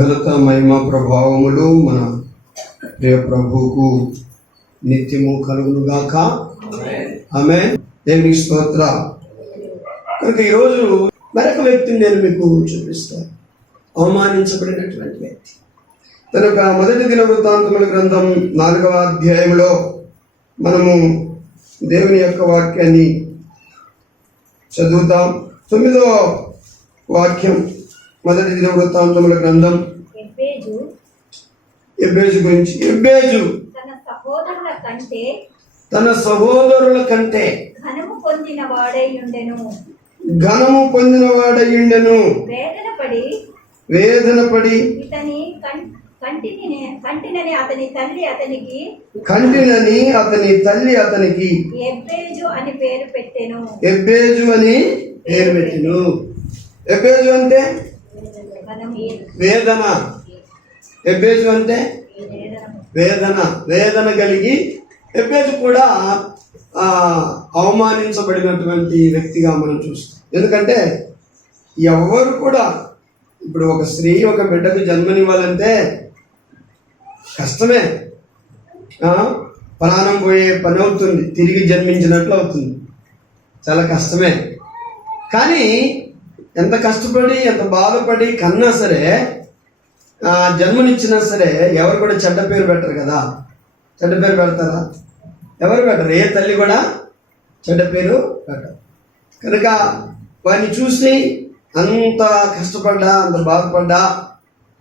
ఘనత మహిమ ప్రభావములు మన ప్రియ ప్రభువుకు నిత్యము కలుగునుగాక. ఆమేన్. దేవుని స్తోత్ర. కనుక ఈరోజు మరొక వ్యక్తిని నేను మీకు చూపిస్తాను, అవమానించబడినటువంటి వ్యక్తి. కనుక మొదటి దినవృత్తాంతముల గ్రంథం 4వ అధ్యాయంలో మనము దేవుని యొక్క వాక్యాన్ని చదువుతాం. 9వ వాక్యం, మొదటి దినవృత్తాంతముల గ్రంథం ఎబ్బేజు గురించి. ఎబ్బేజు తన సహోదరుల కంటే ఘనము పొందిన వాడయుండెను. వేదనపడి కంటినని అతని తల్లి అతనికి ఎబ్బేజు అని పేరు పెట్టెను. ఎబ్బేజు అంటే వేదన. ఎబ్బేజు అంటే వేదన కలిగి, ఎబ్బేజు కూడా అవమానించబడినటువంటి వ్యక్తిగా మనం చూస్తాం. ఎందుకంటే ఎవరు కూడా ఇప్పుడు ఒక స్త్రీ ఒక బిడ్డకు జన్మనివ్వాలంటే కష్టమే. ప్రాణం పోయే పని అవుతుంది, తిరిగి జన్మించినట్లు అవుతుంది, చాలా కష్టమే. కానీ ఎంత కష్టపడి ఎంత బాధపడి కన్నా సరే, జన్మనిచ్చినా సరే ఎవరు కూడా చెడ్డ పేరు పెట్టరు కదా. చెడ్డ పేరు పెడతారా? ఎవరు పెట్టరు. ఏ తల్లి కూడా చెడ్డ పేరు పెట్టరు. కనుక వాడిని చూసి అంత కష్టపడ్డా, అంత బాధపడ్డా,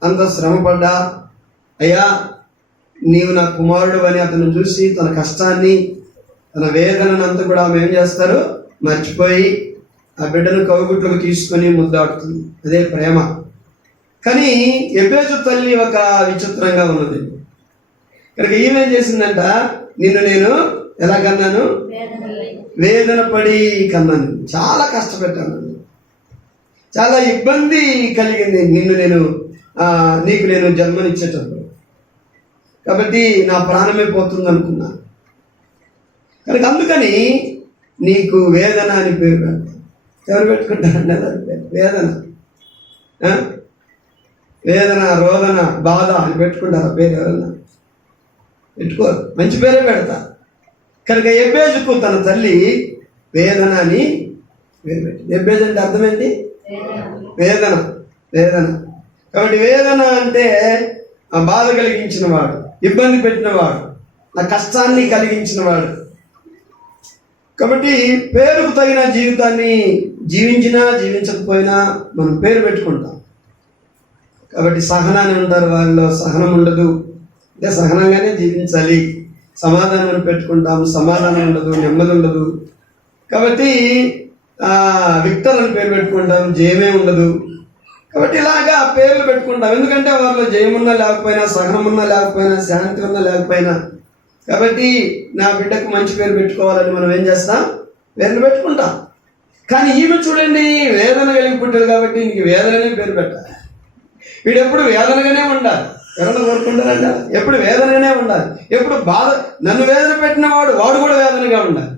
అంత శ్రమపడ్డా, అయ్యా నీవు నా కుమారుడు అని అతను చూసి తన కష్టాన్ని, తన వేదనను అంతా కూడా ఆమె ఏం చేస్తారు, మర్చిపోయి ఆ బిడ్డను కౌగుట్లకు తీసుకొని ముద్దాడుతుంది. అదే ప్రేమ. కానీ ఎబ్బేజు తల్లి ఒక విచిత్రంగా ఉన్నది. కనుక ఈమెం చేసిందంట, నిన్ను నేను ఎలా కన్నాను, వేదన పడి కన్నాను, చాలా కష్టపెట్టాను, చాలా ఇబ్బంది కలిగింది నీకు నేను జన్మనిచ్చేటప్పుడు, కాబట్టి నా ప్రాణమే పోతుంది అనుకున్నాను. కనుక అందుకని నీకు వేదన అని పేరు పెడతాను. ఎవరు పెట్టుకుంటారండి అలా పేరు? వేదన, రోదన, బాధ అని పెట్టుకుంటారా పేరు? ఎవరన్నా పెట్టుకోరు, మంచి పేరే పెడతా. కనుక ఎబ్బేజుకు తన తల్లి వేదన అని పేరు పెట్టి. ఎబ్బేజు అంటే అర్థం ఏంటి? వేదన. కాబట్టి వేదన అంటే ఆ బాధ కలిగించిన వాడు, ఇబ్బంది పెట్టినవాడు, నా కష్టాన్ని కలిగించిన వాడు. కాబట్టి పేరుకు తగిన జీవితాన్ని జీవించినా జీవించకపోయినా మనం పేరు పెట్టుకుంటాం. కాబట్టి సహనాన్ని ఉంటారు, వాళ్ళలో సహనం ఉండదు, అంటే సహనంగానే జీవించాలి. సమాధానం పెట్టుకుంటాం, సమాధానం ఉండదు, నెమ్మది ఉండదు. కాబట్టి విక్టర్ అని పేరు పెట్టుకుంటాం, జయమే ఉండదు. కాబట్టి ఇలాగా పేర్లు పెట్టుకుంటాం. ఎందుకంటే వాళ్ళలో జయమున్నా లేకపోయినా, సహనమున్నా లేకపోయినా, శాంతి ఉన్నా లేకపోయినా. కాబట్టి నా బిడ్డకు మంచి పేరు పెట్టుకోవాలని మనం ఏం చేస్తాం, పేర్లు పెట్టుకుంటాం. కానీ ఈమె చూడండి, వేదన కలిగి పుట్టాడు కాబట్టి ఇంక వేదననే పేరు పెట్టాలి. వీడెప్పుడు వేదనగానే ఉండాలి. ఎవరైనా కోరుకుంటారంట, ఎప్పుడు వేదనగానే ఉండాలి. ఎప్పుడు బాధ, నన్ను వేదన పెట్టిన వాడు కూడా వేదనగా ఉండాలి.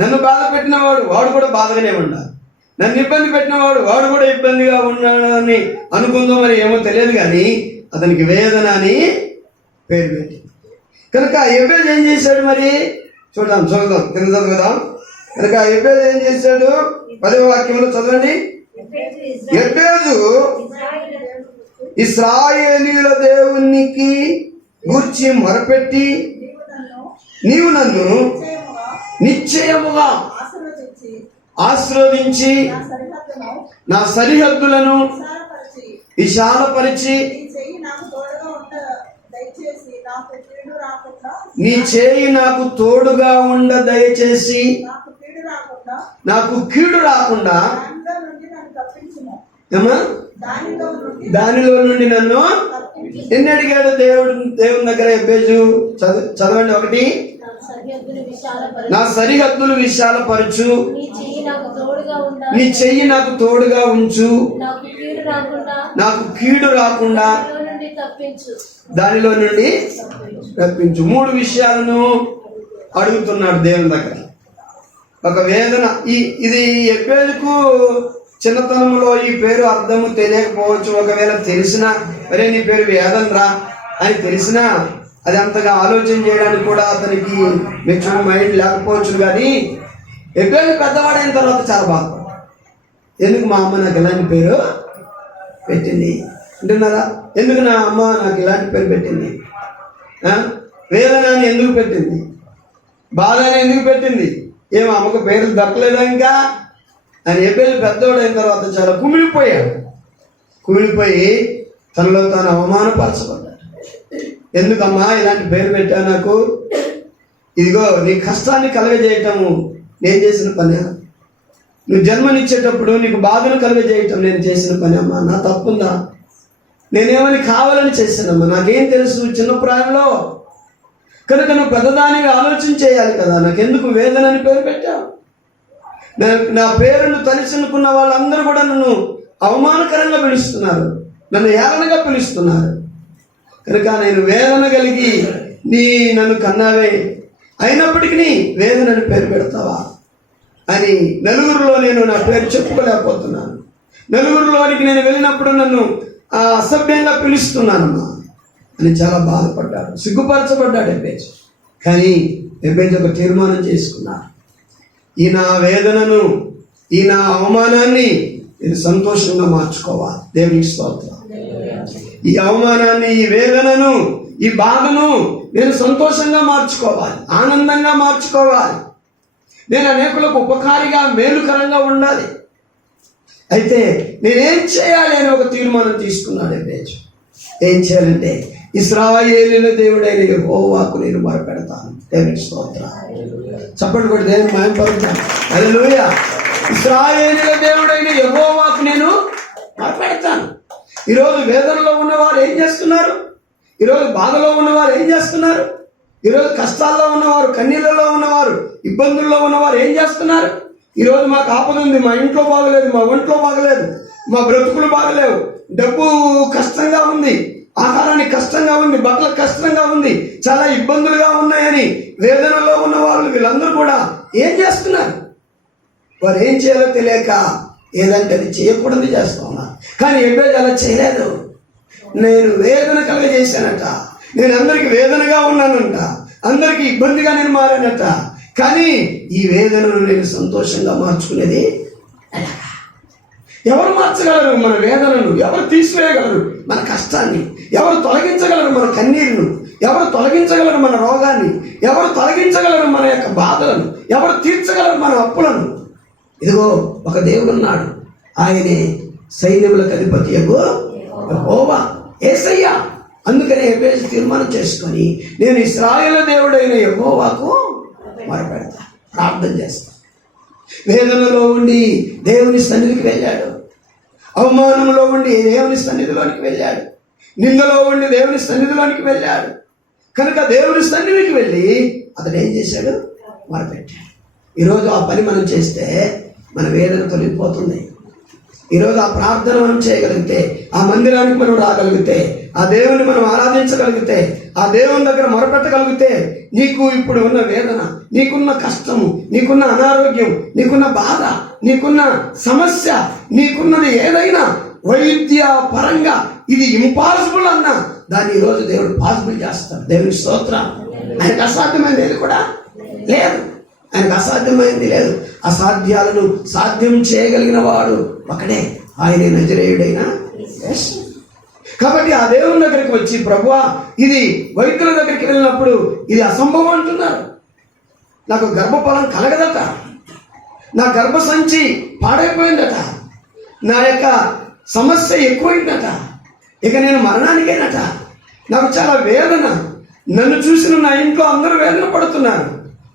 నన్ను బాధ పెట్టిన వాడు కూడా బాధగానే ఉండాలి. నన్ను ఇబ్బంది పెట్టిన వాడు కూడా ఇబ్బందిగా ఉన్నాడని అనుకుందాం. మరి ఏమో తెలియదు, కానీ అతనికి వేదన అని పేరు పెట్టి. కనుక ఎబ్బేజు ఏం చేశాడు మరి చూద్దాం, కింద చదువుదాం. కనుక ఎబ్బేజు ఏం చేశాడు? 10వ వాక్యంలో చదవండి. ఎబ్బేజు ఇశ్రాయేలీయుల దేవునికి గూర్చి మొరపెట్టి, నీవు నన్ను నిశ్చయముగా ఆశీర్వదించి నా సరిహద్దులను విశాలపరిచి, నీ చేయి నాకు తోడుగా ఉండ దయచేసి నాకు కీడు రాకుండా దానిలో నుండి నన్ను. ఎన్ని అడిగాడు దేవుని దగ్గర ఎబ్బేజు? చదవండి. 1, నా సరిహద్దులు విశాలపరచు, నీ చెయ్యి నాకు తోడుగా ఉంచు, నాకు కీడు రాకుండా దానిలో నుండి తప్పించు. 3 విషయాలను అడుగుతున్నాడు దేవుని దగ్గర. ఒక వేదన, ఇది ఎబ్బేజుకు చిన్నతనంలో ఈ పేరు అర్థము తెలియకపోవచ్చు. ఒకవేళ తెలిసినా అరే నీ పేరు వేదన రా అని తెలిసినా అది అంతగా ఆలోచన చేయడానికి కూడా అతనికి మెచ్యూర్ మైండ్ లేకపోవచ్చు. కానీ ఎప్పుడైనా పెద్దవాడైన తర్వాత చాలా బాధపడ్డాడు. ఎందుకు మా అమ్మ నాకు ఇలాంటి పేరు పెట్టింది అంటున్నారా? ఎందుకు నా అమ్మ నాకు ఇలాంటి పేరు పెట్టింది? వేదన ఎందుకు పెట్టింది? బాధ ఎందుకు పెట్టింది? ఏమో అమ్మకు పేర్లు దొరకలేదా ఇంకా అని చెప్పేసి పెద్దవాడైన తర్వాత చాలా కుమిలిపోయాడు. కుమిలిపోయి తనలో తాను అవమానపరచబడ్డాడు. ఎందుకమ్మా ఇలాంటి పేరు పెట్టావు నాకు? ఇదిగో నీ కష్టాన్ని కలగజేయటము నేను చేసిన పని. నువ్వు జన్మనిచ్చేటప్పుడు నీకు బాధను కలగజేయటం నేను చేసిన పని అమ్మా. నా తప్పుందా? నేనేమని కావాలని చేశానమ్మా. నాకేం తెలుసు చిన్న ప్రాయంలో? కనుక నువ్వు పెద్దదానిగా ఆలోచన చేయాలి కదా. నాకెందుకు వేదన అని పేరు పెట్టావు? నా పేరును తలిచుకున్న వాళ్ళందరూ కూడా నన్ను అవమానకరంగా పిలుస్తున్నారు, నన్ను ఏలనగా పిలుస్తున్నారు. కనుక నేను వేదన కలిగి నన్ను కన్నావే, అయినప్పటికీ వేదన అని పేరు పెడతావా అని నలుగురిలో నేను నా పేరు చెప్పుకోలేకపోతున్నాను. నలుగురిలోనికి నేను వెళ్ళినప్పుడు నన్ను అసభ్యంగా పిలుస్తున్నానమ్మా అని చాలా బాధపడ్డాడు, సిగ్గుపరచబడ్డాడు ఎబ్బేజు. కానీ ఎబ్బేజు ఒక తీర్మానం చేసుకున్నాడు. ఈ నా వేదనను, ఈ నా అవమానాన్ని నేను సంతోషంగా మార్చుకోవాలి. దేవునికి స్తోత్రం. ఈ అవమానాన్ని, ఈ వేదనను, ఈ బాధను నేను సంతోషంగా మార్చుకోవాలి, ఆనందంగా మార్చుకోవాలి. నేను అనేకులకు ఉపకారిగా, మేలుకరంగా ఉండాలి. అయితే నేనేం చేయాలి అని ఒక తీర్మానం తీసుకున్నాడు ఎబ్బేజు. ఏం చేయాలంటే ఇశ్రాయేలీయుల దేవుడైన యెహోవాకు నేను మొరపెడతాను. దేవునికి స్తోత్రం. చప్పట్లు కొట్టి దేవుని మహిమపరుద్దాం. హల్లెలూయా. ఇశ్రాయేలీయుల దేవుడైన యెహోవాకు నేను మొరపెడతాను. ఈరోజు వేదనలో ఉన్నవారు ఏం చేస్తున్నారు? ఈరోజు బాధలో ఉన్నవారు ఏం చేస్తున్నారు? ఈరోజు కష్టాల్లో ఉన్నవారు, కన్నీళ్ళలో ఉన్నవారు, ఇబ్బందుల్లో ఉన్నవారు ఏం చేస్తున్నారు? ఈరోజు మాకు ఆపద ఉంది, మా ఇంట్లో బాగలేదు, మా ఒంట్లో బాగలేదు, మా బ్రతుకులు బాగలేవు, డబ్బు కష్టంగా ఉంది, ఆహారానికి కష్టంగా ఉంది, బట్టలకు కష్టంగా ఉంది, చాలా ఇబ్బందులుగా ఉన్నాయని వేదనలో ఉన్న వాళ్ళు వీళ్ళందరూ కూడా ఏం చేస్తున్నారు? వారు ఏం చేయాలో తెలియక ఏదంటే అది చేయకూడదు చేస్తా ఉన్నారు. కానీ ఎబ్బేజు అలా చేయలేదు. నేను వేదన కలగజేశానట, నేను అందరికి వేదనగా ఉన్నానంట, అందరికీ ఇబ్బందిగా నేను మారానట. కానీ ఈ వేదనను నేను సంతోషంగా మార్చుకునేది ఎవరు మార్చగలరు? మన వేదనను ఎవరు తీసివేయగలరు? మన కష్టాన్ని ఎవరు తొలగించగలరు? మన కన్నీరును ఎవరు తొలగించగలరు? మన రోగాన్ని ఎవరు తొలగించగలరు? మన యొక్క బాధలను ఎవరు తీర్చగలరు? మన అప్పులను. ఇదిగో ఒక దేవుడు ఉన్నాడు, ఆయనే సైన్యములకు అధిపతి యెహోవా, యేసయ్య. అందుకనే ఎబ్బేజు తీర్మానం చేసుకొని నేను ఇశ్రాయేలు దేవుడైన యెహోవాకు మొరపెడతా, ప్రార్థన చేస్తా. వేదనలో ఉండి దేవుని సన్నిధికి వెళ్ళాడు, అవమానంలో ఉండి దేవుని సన్నిధిలోనికి వెళ్ళాడు, నిందలో ఉండి దేవుని సన్నిధిలోనికి వెళ్ళాడు. కనుక దేవుని సన్నిధికి వెళ్ళి అతడు ఏం చేశాడు? మొరపెట్టాడు. ఈరోజు ఆ పని మనం చేస్తే మన వేదన తొలగిపోతుంది. ఈరోజు ఆ ప్రార్థన మనం చేయగలిగితే, ఆ మందిరానికి మనం రాగలిగితే, ఆ దేవుని మనం ఆరాధించగలిగితే, ఆ దేవుని దగ్గర మొరపెట్టగలిగితే, నీకు ఇప్పుడు ఉన్న వేదన, నీకున్న కష్టము, నీకున్న అనారోగ్యం, నీకున్న బాధ, నీకున్న సమస్య, నీకున్నది ఏదైనా వైద్య పరంగా ఇది ఇంపాసిబుల్ అన్నా దాన్ని ఈరోజు దేవుడు పాసిబుల్ చేస్తాడు. దేవుని స్తోత్రం. ఆయనకు అసాధ్యమైనది ఏది కూడా లేదు. ఆయనకు అసాధ్యమైంది లేదు. అసాధ్యాలను సాధ్యం చేయగలిగిన వాడు ఒకడే, ఆయనే నజరేయుడైన యేసు. కాబట్టి ఆ దేవుని దగ్గరికి వచ్చి, ప్రభువా ఇది వైద్యుల దగ్గరికి వెళ్ళినప్పుడు ఇది అసంభవం అంటున్నారు, నాకు గర్భఫలం కలగదట, నా గర్భసంచి పాడైపోయిందట, నా యొక్క సమస్య ఎక్కువైందట, ఇక నేను మరణానికేనట, నాకు చాలా వేదన, నన్ను చూసిన నా ఇంట్లో అందరూ వేదన పడుతున్నారు,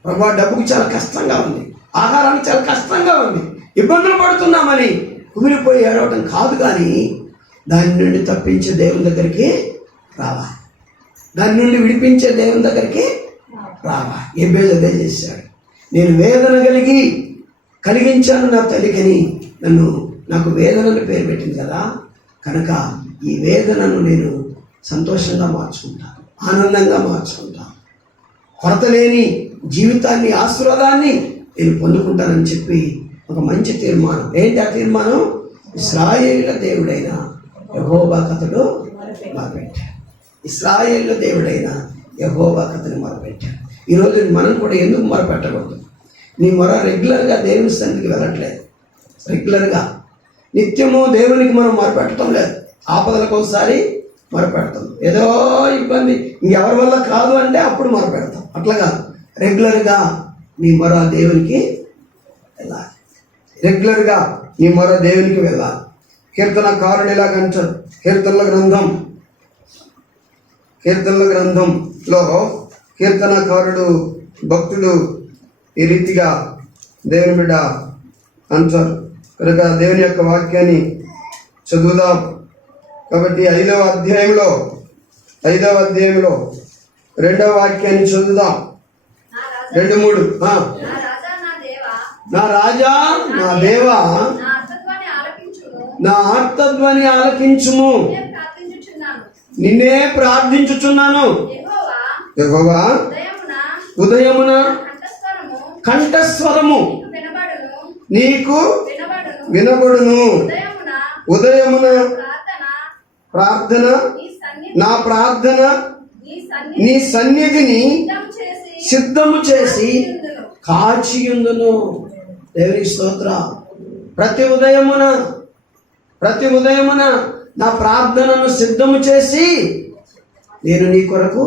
ప్రభువా డబ్బుకు చాలా కష్టంగా ఉంది, ఆహారానికి చాలా కష్టంగా ఉంది, ఇబ్బందులు పడుతున్నామని కుమిలిపోయి ఏడవటం కాదు. కానీ దాని నుండి తప్పించే దేవుని దగ్గరికి రావాలి, దాని నుండి విడిపించే దేవుని దగ్గరికి రావాలి. ఎబ్బేజు అదే చేశాడు. నేను వేదన కలిగించాను నా తల్లికని, నాకు వేదనని పేరు పెట్టింది కదా, కనుక ఈ వేదనను నేను సంతోషంగా మార్చుకుంటాను, ఆనందంగా మార్చుకుంటాను, కొరత లేని జీవితాన్ని, ఆశీర్వాదాన్ని నేను పొందుకుంటానని చెప్పి ఒక మంచి తీర్మానం. ఏంటి ఆ తీర్మానం? ఇశ్రాయేలుల దేవుడైన యెహోవాకు అతడు మొరపెట్టాడు. ఇశ్రాయేలుల దేవుడైన యెహోవాకు అతను మొరపెట్టాడు. ఈరోజు మనం కూడా ఎందుకు మొరపెట్టకూడదు? నీ మొర రెగ్యులర్గా దేవుని సన్నిధికి వెళ్ళట్లేదు. రెగ్యులర్గా నిత్యము దేవునికి మనం మొరపెట్టడం లేదు. ఆపదలకు ఒకసారి మొరపెడతాం, ఏదో ఇబ్బంది ఇంకెవరి వల్ల కాదు అంటే అప్పుడు మొరపెడతాం. అట్లా కాదు, రెగ్యులర్గా నీ మొర దేవునికి వెళ్ళాలి. రెగ్యులర్గా నీ మొర దేవునికి వెళ్ళాలి. కీర్తనకారుడు ఇలాగంటాడు. కీర్తనల గ్రంథంలో కీర్తనకారుడు భక్తుడు ఈ రీతిగా దేవుని బిడ్డ అంటారు. కనుక దేవుని యొక్క వాక్యాన్ని చదువుదాం. కాబట్టి 5వ అధ్యాయంలో 2వ వాక్యాన్ని చదువుదాం. 2:3 నా రాజా నా దేవా నా ఆర్తధ్వని ఆలకించుము, నిన్నే ప్రార్థించుచున్నాను. యెహోవా ఉదయమున కంఠస్వరము నీకు వినబడును. ఉదయమున ప్రార్థన నా ప్రార్థన నీ సన్నిధిని సిద్ధము చేసి కాచియుందును. దేవునికి స్తోత్రం. ప్రతి ఉదయమున నా ప్రార్థనను సిద్ధము చేసి నేను నీ కొరకు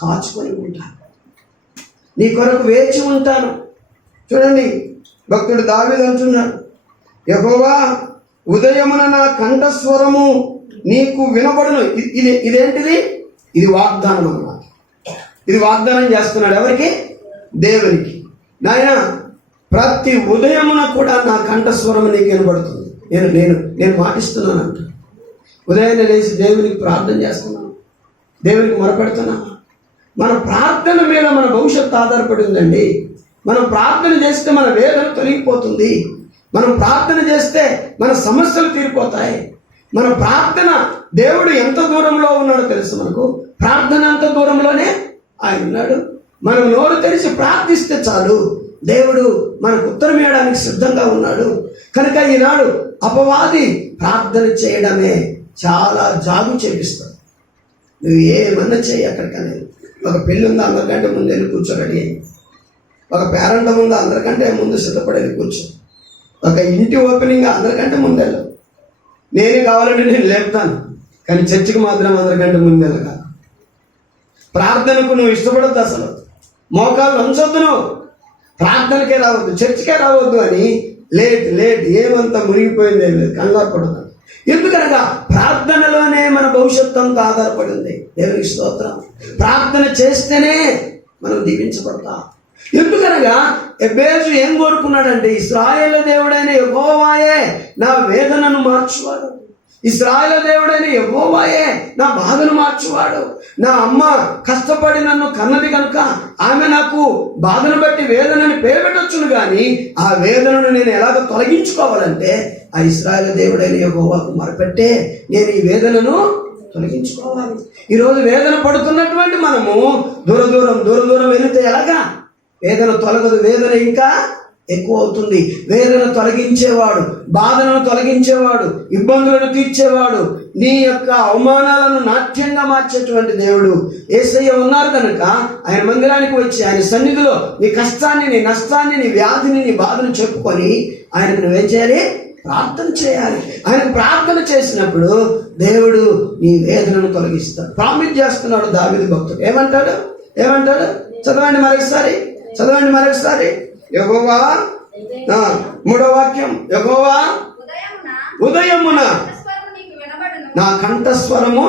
కాచుకొని ఉంటాను, నీ కొరకు వేచి ఉంటాను. చూడండి, భక్తుడు దావీదు అంటున్నాడు, యెహోవా ఉదయమున నా కంఠస్వరము నీకు వినబడును. ఇదేంటిది? ఇది వాగ్దానం అన్నమాట. ఇది వాగ్దానం చేస్తున్నాడు ఎవరికి? దేవునికి. నాయన ప్రతి ఉదయమున కూడా నా కంఠస్వరం నీకు వినబడుతుంది. నేను మాటిస్తున్నానంట. ఉదయాన్నే లేచి దేవునికి ప్రార్థన చేస్తున్నాను, దేవునికి మొరపెడుతున్నాను. మన ప్రార్థన మీద మన భవిష్యత్తు ఆధారపడి ఉందండి. మనం ప్రార్థన చేస్తే మన వేదన తొలగిపోతుంది. మనం ప్రార్థన చేస్తే మన సమస్యలు తీరిపోతాయి. మన ప్రార్థన, దేవుడు ఎంత దూరంలో ఉన్నాడో తెలుసు మనకు. ప్రార్థన అంత దూరంలోనే ఆయన ఉన్నాడు. మనం నోరు తెరిచి ప్రార్థిస్తే చాలు, దేవుడు మనకు ఉత్తరం ఇవ్వడానికి సిద్ధంగా ఉన్నాడు. కనుక ఈనాడు అపవాది ప్రార్థన చేయడమే చాలా జాగు చేపిస్తాడు. నువ్వు ఏమన్నా చేయి, అక్కడికనే. ఒక పెళ్ళి ఉందా, అందరికంటే ముందు వెళ్ళి కూర్చోరెడీ. ఒక పేరెంటం ఉందా, అందరికంటే ముందు సిద్ధపడేది కూర్చో. ఒక ఇంటి ఓపెనింగ్ అందరికంటే ముందెళ్ళు. నేనే కావాలంటే నేను లేపుతాను, కానీ చర్చికి మాత్రం అందరికంటే ముందెళ్ళగా. ప్రార్థనకు నువ్వు ఇష్టపడద్దు, అసలు మోకాళ్ళు ఉంచొద్దు, నువ్వు ప్రార్థనకే రావద్దు, చర్చికే రావద్దు అని లేట్ ఏమంతా మునిగిపోయింది, ఏమి కంగారు పడుతుంది. ఎందుకనగా ప్రార్థనలోనే మన భవిష్యత్తు అంతా ఆధారపడి ఉంది. దేవునికి స్తోత్రం. ప్రార్థన చేస్తేనే మనం దీవించబడతాం. ఎందుకనగా ఎబేజు ఏం కోరుకున్నాడంటే, ఇశ్రాయేలు దేవుడైన యెహోవాయే నా వేదనను మార్చువాడు, ఇశ్రాయేలు దేవుడైన యెహోవాయే నా బాధను మార్చువాడు. నా అమ్మ కష్టపడి నన్ను కన్నది కనుక ఆమె నాకు బాధను బట్టి వేదనని పేరు పెట్టొచ్చును, కానీ ఆ వేదనను నేను ఎలాగ తొలగించుకోవాలంటే ఆ ఇశ్రాయేలు దేవుడైన యెహోవాకు మొరపెట్టే నేను ఈ వేదనను తొలగించుకోవాలి. ఈరోజు వేదన పడుతున్నటువంటి మనము దూరం వెళితే ఎలాగా? వేదన తొలగదు, వేదన ఇంకా ఎక్కువ అవుతుంది. వేదన తొలగించేవాడు, బాధలను తొలగించేవాడు, ఇబ్బందులను తీర్చేవాడు, నీ యొక్క అవమానాలను నాట్యంగా మార్చేటువంటి దేవుడు యేసయ్య ఉన్నారు కనుక ఆయన మందిరానికి వచ్చి ఆయన సన్నిధిలో నీ కష్టాన్ని, నీ నష్టాన్ని, నీ వ్యాధిని, నీ బాధను చెప్పుకొని ఆయనకు నువ్వేం చేయాలి? ప్రార్థన చేయాలి. ఆయన ప్రార్థన చేసినప్పుడు దేవుడు నీ వేదనను తొలగిస్తాడు. ప్రామిస్ చేస్తున్నాడు దావీదు భక్తుడు. ఏమంటాడు? చదవండి మరొకసారి. యెహోవా, 3వ వాక్యం, యెహోవా ఉదయమున నా కంఠస్వరము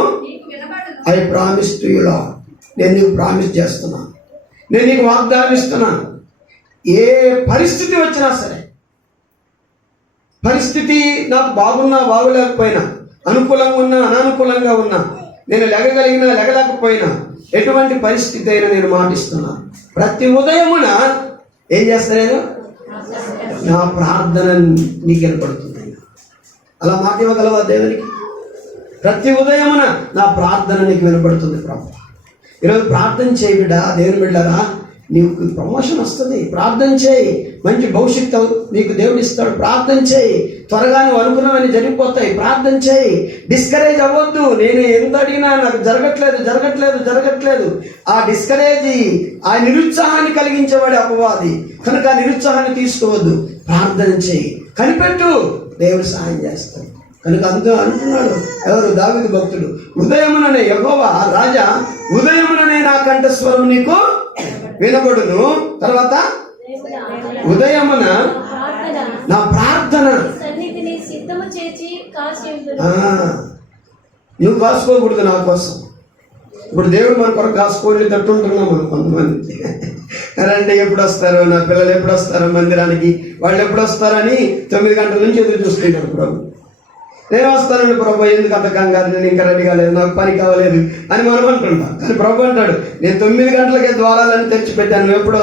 I promise to you Lord. నేను నీకు ప్రామిస్ చేస్తున్నాను, నేను నీకు వాగ్దానం ఇస్తున్నాను. ఏ పరిస్థితి వచ్చినా సరే, పరిస్థితి నాకు బాగున్నా బాగులేకపోయినా, అనుకూలంగా ఉన్నా అనానుకూలంగా ఉన్నా, నేను లెగగలిగినా లెగలేకపోయినా, ఎటువంటి పరిస్థితి అయినా నేను మాటిస్తున్నాను. ప్రతి ఉదయమున ఏం చేస్తా? నేను నా ప్రార్థన నీకు వినపడుతుంది. అలా మాట ఇవ్వగలవా దేవునికి? ప్రతి ఉదయమున నా ప్రార్థన నీకు వినపడుతుంది ప్రభువా. ఈరోజు ప్రార్థన చేయి బిడ్డ, దేవుని బిడ్డరా. నీకు ప్రమోషన్ వస్తుంది, ప్రార్థన చేయి. మంచి భవిష్యత్తు నీకు దేవుడు ఇస్తాడు, ప్రార్థన చేయి. త్వరగా నువ్వు అనుకున్నవన్నీ జరిగిపోతాయి, ప్రార్థన చేయి. డిస్కరేజ్ అవ్వద్దు. నేను ఎంత అడిగినా నాకు జరగట్లేదు. ఆ డిస్కరేజ్, ఆ నిరుత్సాహాన్ని కలిగించేవాడు అపవాది. కనుక ఆ నిరుత్సాహాన్ని తీసుకోవద్దు, ప్రార్థన చేయి, కనిపెట్టు, దేవుడు సహాయం చేస్తాడు. కనుక అందులో అంటున్నాడు ఎవరు? దావీదు భక్తుడు, ఉదయముననే యెహోవా రాజా, ఉదయముననే నా కంఠస్వరం నీకు వినబడును. తర్వాత ఉదయమున నా ప్రార్థన. నువ్వు కాసుకోకూడదు నా కోసం. ఇప్పుడు దేవుడు మన కొరకు కాసుకోని తట్టుంటున్నాం మనం కొంతమంది. రండి, ఎప్పుడు వస్తారు నా పిల్లలు, ఎప్పుడు వస్తారు మందిరానికి, వాళ్ళు ఎప్పుడు వస్తారని 9 గంటల నుంచి ఎదురు చూస్తున్నాడు ప్రభు. నేను వస్తానండి ప్రభు, ఎందుకు అంత కంగారు, నేను ఇంకా రెడీ కాలేదు, నాకు పని కావలేదు అని మనం అంటుంటాం. కానీ ప్రభు అంటాడు, నేను 9 గంటలకే ద్వారాలను తెచ్చిపెట్టాను, నువ్వు ఎప్పుడు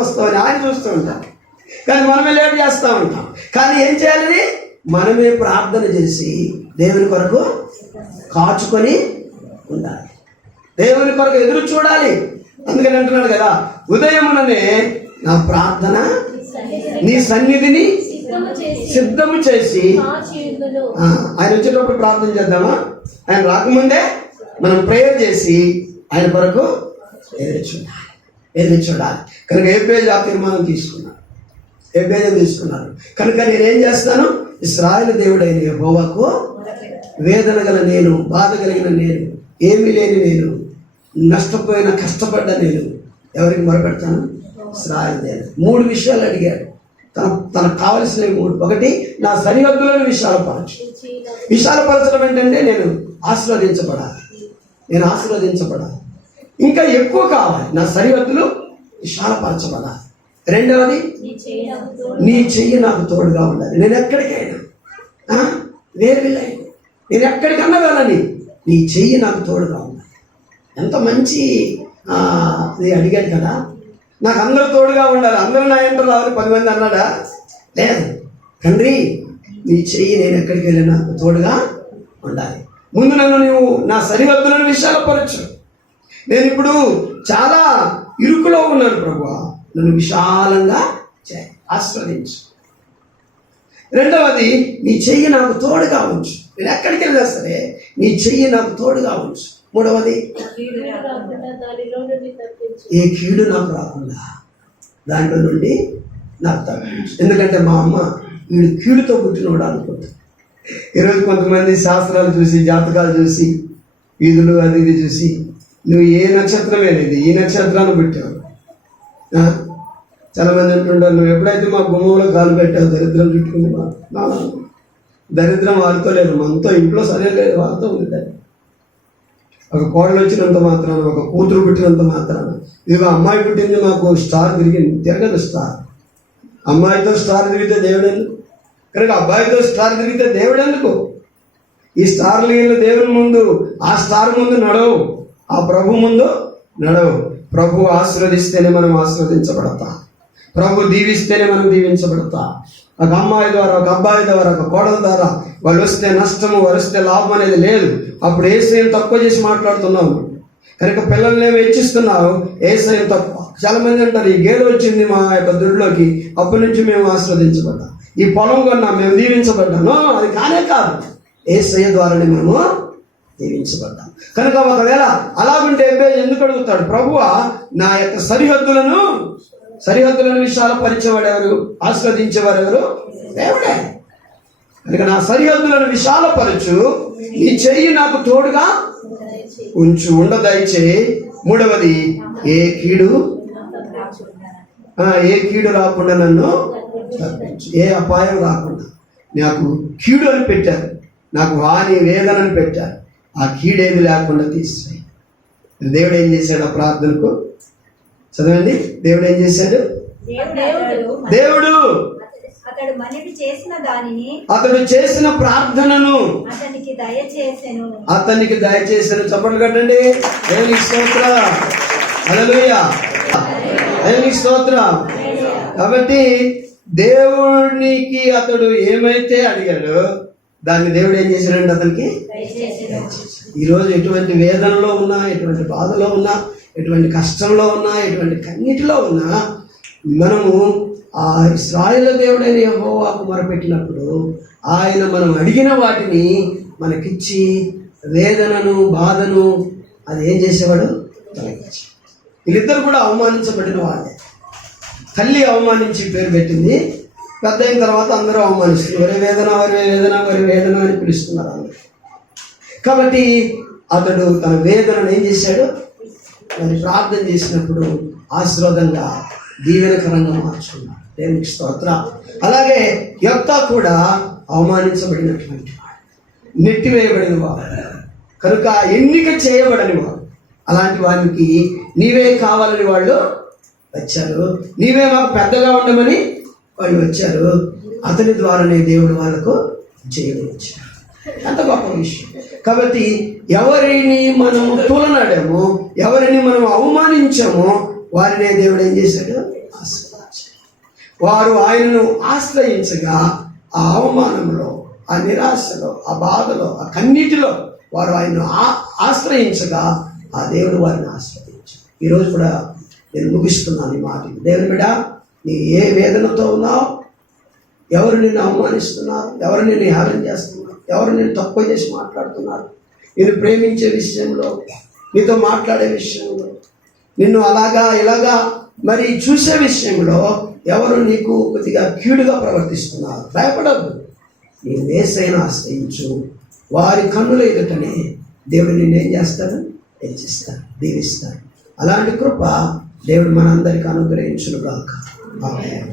వస్తావు అని ఆయన చూస్తూ ఉంటాను. కానీ మనమే లేట్ చేస్తూ ఉంటాం. కానీ ఏం చేయాలని? మనమే ప్రార్థన చేసి దేవుని కొరకు కాచుకొని ఉండాలి, దేవుని కొరకు ఎదురు చూడాలి. అందుకని అంటున్నాడు కదా, ఉదయముననే నా ప్రార్థన నీ సన్నిధిని సిద్ధము చేసి. ఆయన వచ్చేటప్పుడు ప్రార్థన చేద్దామా? ఆయన రాకముందే మనం ప్రేయర్ చేసి ఆయన కొరకు ఎదురు చూడాలి. కనుక ఎబ్బేజు ఆ తీర్మానం తీసుకున్నారు. కనుక నేనేం చేస్తాను? ఇశ్రాయేలు దేవుడైన యెహోవాకు వేదన గల నేను, బాధ కలిగిన నేను, ఏమీ లేని నేను, నష్టపోయిన కష్టపడ్డ నేను ఎవరికి మొరపెడతాను? ఇశ్రాయేలు దేవుడు. 3 విషయాలు అడిగాడు. తనకు కావలసినవి 3. ఒకటి, నా సరిహద్దులను విశాలపరచడం ఏంటంటే నేను ఆశీర్వదించబడాలి. ఇంకా ఎక్కువ కావాలి, నా సరిహద్దులు విశాలపరచబడాలి. రెండవది, నీ చెయ్యి నాకు తోడుగా ఉండాలి. నేను ఎక్కడికైనా నేను ఎక్కడికన్నా వెళ్ళని, నీ చెయ్యి నాకు తోడుగా ఉండాలి. ఎంత మంచి ఇది అడిగాడు కదా. నాకు అందరూ తోడుగా ఉండాలి, అందరూ నా ఎంట రావాలి 10 మంది అన్నాడా? లేదు. తండ్రి, నీ చెయ్యి నేను ఎక్కడికి వెళ్ళినా నాకు తోడుగా ఉండాలి. ముందు నన్ను నువ్వు నా సరిహద్దులను విశాలపరచు. నేను ఇప్పుడు చాలా ఇరుకులో ఉన్నాను ప్రభువా, నన్ను విశాలంగా ఆశీర్వదించు. రెండవది, నీ చెయ్యి నాకు తోడుగా ఉంచు. నేను ఎక్కడికి వెళ్ళినా సరే నీ చెయ్యి నాకు తోడుగా ఉంచు. మూడవది, ఏ కీడు నాకు రాకుండా దాంట్లో నుండి నాకు తప్పించు. ఎందుకంటే మా అమ్మ వీడు కీడుతో పుట్టినోడు అనుకుంటా. ఈరోజు కొంతమంది శాస్త్రాలు చూసి, జాతకాలు చూసి, వీధులు అది ఇది చూసి, నువ్వు ఏ నక్షత్రమే లేదు, ఈ నక్షత్రాన్ని పెట్టావు. చాలా మంది అంటుంటారు, నువ్వు ఎప్పుడైతే మా గుమ్మంలో కాలు పెట్టావు దరిద్రం చుట్టుకుంది. దరిద్రం ఆడుకోలేదు, మనతో ఇంట్లో సరే లేదు, వాడుతూ ఉంది. ఒక కోడలు వచ్చినంత మాత్రాన, ఒక కూతురు పుట్టినంత మాత్రాన, ఇదిగో అమ్మాయి పుట్టింది మాకు స్టార్ తిరగదు. స్టార్ అమ్మాయితో స్టార్ తిరిగితే దేవుడెందుకు? కనుక అబ్బాయితో స్టార్ తిరిగితే దేవుడెందుకు? ఈ స్టార్ లీగలు దేవుని ముందు, ఆ స్టార్ ముందు నడవు, ఆ ప్రభు ముందు నడవు. ప్రభు ఆశీర్వదిస్తేనే మనం ఆశీర్వదించబడతాం, ప్రభు దీవిస్తేనే మనం దీవించబడతాం. ఒక అమ్మాయి ద్వారా, ఒక అబ్బాయి ద్వారా, ఒక కోడల ద్వారా వాళ్ళు వస్తే నష్టము, వాళ్ళు వస్తే లాభం అనేది లేదు. అప్పుడు యేసయ్యను తక్కువ చేసి మాట్లాడుతున్నావు. కనుక పిల్లల్ని ఏమి హెచ్చిస్తున్నావు, యేసయ్యను తక్కువ. చాలా మంది అంటారు, ఈ గేదె వచ్చింది మా యొక్క దొడ్లోకి, అప్పటి నుంచి మేము ఆశీర్వదించబడ్డాం, ఈ పొలం కొన్నా మేము దీవించబడ్డాను. అది కానే కాదు, యేసయ్య ద్వారానే మేము దీవించబడ్డాం. కనుక ఒకవేళ అలాగుంటే ఎందుకు అడుగుతాడు? ప్రభువా, నా యొక్క సరిహద్దులను విశాలపరిచేవాడు ఎవరు? ఆశీర్వదించేవారు ఎవరు? దేవుడే. కనుక నా సరిహద్దులను విశాలపరచు, నీ చెయ్యి నాకు తోడుగా ఉంచు, ఉండదయచేయి. మూడవది, ఏ కీడు రాకుండా నన్ను తప్పించు. ఏ అపాయం రాకుండా. నాకు కీడు అని పెట్టారు, నాకు హాని వేదనని పెట్టారు, ఆ కీడేమి లేకుండా తీసేయి. దేవుడు ఏం చేశాడు ఆ ప్రార్థనకు? చదవండి, దేవుడు ఏం చేశాడు? దేవుడు అతడు చేసిన ప్రార్థనను అతనికి దయచేసాను. చప్పట్లు కట్టండి. దేవునికి స్తోత్రం, హల్లెలూయా, దేవునికి స్తోత్రం. కాబట్టి దేవునికి అతడు ఏమైతే అడిగాడో దాన్ని దేవుడు ఏం చేశాడంటే అతనికి. ఈరోజు ఎటువంటి వేదనలో ఉన్నా, ఎటువంటి బాధలో ఉన్నా, ఎటువంటి కష్టంలో ఉన్నా, ఎటువంటి కన్నీటిలో ఉన్నా మనము ఆ ఇశ్రాయేలు దేవుడైన యెహోవాకు మొరపెట్టినప్పుడు ఆయన మనం అడిగిన వాటిని మనకిచ్చి వేదనను, బాధను అది ఏం చేసేవాడు? తొలగించి. వీళ్ళిద్దరు కూడా అవమానించబడిన వాళ్ళే. తల్లి అవమానించి పేరు పెట్టింది, పెద్ద అయిన తర్వాత అందరూ అవమానిస్తున్నారు. వరి వేదన, వరి వేదన, వరి వేదన అని పిలుస్తున్నారు అందరూ. కాబట్టి అతడు తన వేదనను ఏం చేశాడు? మరి ప్రార్థన చేసినప్పుడు ఆశీర్వాదంగా, దీవెనకరంగా మార్చుకున్నాడు. దేవునికి స్తోత్రం. అలాగే యెఫ్తా కూడా అవమానించబడినటువంటి వాడు, నెట్టివేయబడిన వాడు, కనుక ఎన్నిక చేయబడని వాడు. అలాంటి వారికి నీవే కావాలని వాళ్ళు వచ్చారు, నీవే మాకు పెద్దగా ఉండమని వాళ్ళు వచ్చారు. అతని ద్వారానే దేవుడు వాళ్ళకు చేయవచ్చారు. అంత గొప్ప విషయం. కాబట్టి ఎవరిని మనం తూలనాడామో, ఎవరిని మనం అవమానించామో వారినే దేవుడు ఏం చేశాడు? ఆశ్రయించాడు. వారు ఆయనను ఆశ్రయించగా ఆ అవమానంలో, ఆ నిరాశలో, ఆ బాధలో, ఆ కన్నీటిలో వారు ఆయన్ను ఆశ్రయించగా ఆ దేవుడు వారిని ఆశ్రయించాడు. ఈరోజు కూడా నేను ముగిస్తున్నాను ఈ మాట. దేవుని బిడ్డ, నీ ఏ వేదనతో ఉన్నావు? ఎవరు నిన్ను అవమానిస్తున్నారు? ఎవరు నిన్ను హేళన చేస్తున్నారు? ఎవరు నిన్ను తక్కువ చేసి మాట్లాడుతున్నారు? నిన్ను ప్రేమించే విషయంలో, నీతో మాట్లాడే విషయంలో, నిన్ను అలాగా ఇలాగా మరి చూసే విషయంలో ఎవరు నీకు కొద్దిగా కీడుగా ప్రవర్తిస్తున్నారు? భయపడద్దు. నీ యేసయ్యను ఆశ్రయించు. వారి కన్నుల ఎదుటనే దేవుడు నిన్నేం చేస్తాడు? హెచ్చిస్తాడు, దీవిస్తాడు. అలాంటి కృప దేవుడు మనందరికీ అనుగ్రహించును గాక. ఆమేన్.